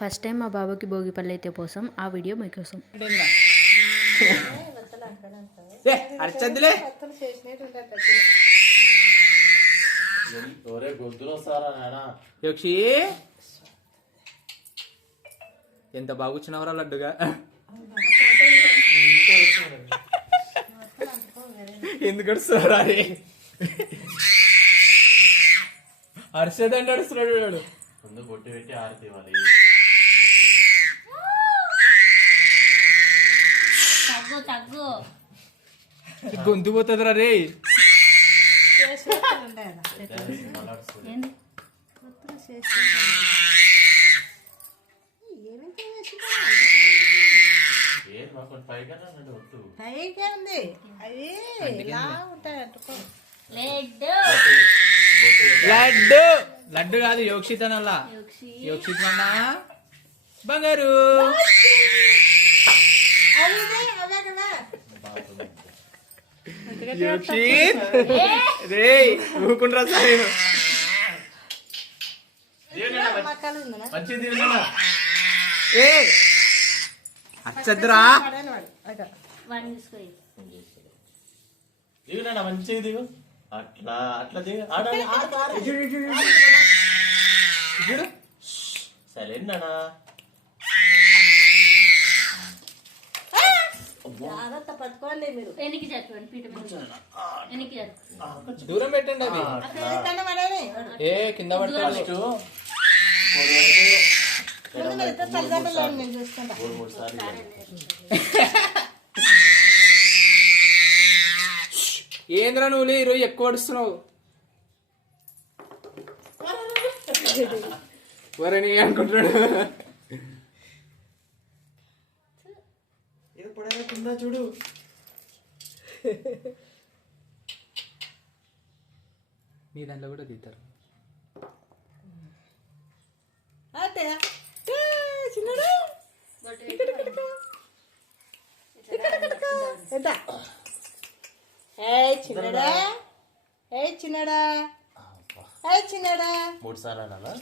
First time మా బాబుకి భోగిపల్లి అయితే పోసాం. ఆ వీడియో మీకోసం. యక్షి ఎంత బాగా వచ్చినవరా లడ్డుగా. ఎందుకు అడుస్తున్నారా? అరిసేదండి అడుస్తున్నాడు వాడు. ముందు బొట్టు పెట్టి ఆరతి ఇవ్వాలి. గొంతు పోతుందిరా రే. లడ్డు లడ్డు కాదు యోక్షిత్ అనల్లా. యోక్షిత్ అన్నా బంగారు. యోక్షిత్ రే ఊకుండ్రా సాయి. మంచిది ఏ అచ్చద్దురా. దిగునా మంచిగా దిగు. అట్లా అట్లా దిగు. సరేనా జాగ్రత్త పట్టుకోండి మీరు. దూరం పెట్టండి అవి. ఏ కింద పడతాడు. ఏంద్రా నువ్వు ఈరోజు ఎక్కువ పడుస్తున్నావు. వరని అనుకుంటున్నాడు. చూడు నీ దాంట్లో కూడా తీస్తారు. మూడు సార్లు అనాలా?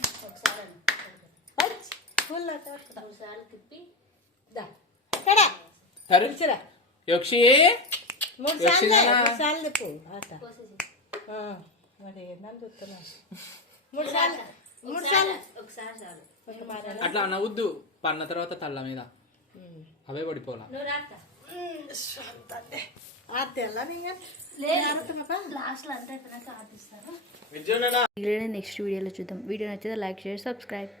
యక్షి అట్లా నవ్వుద్దు. పన్న తర్వాత తల్ల మీద అవే పడిపోలా. నెక్స్ట్ వీడియోలో చూద్దాం. వీడియో నచ్చితే లైక్, షేర్, సబ్స్క్రైబ్.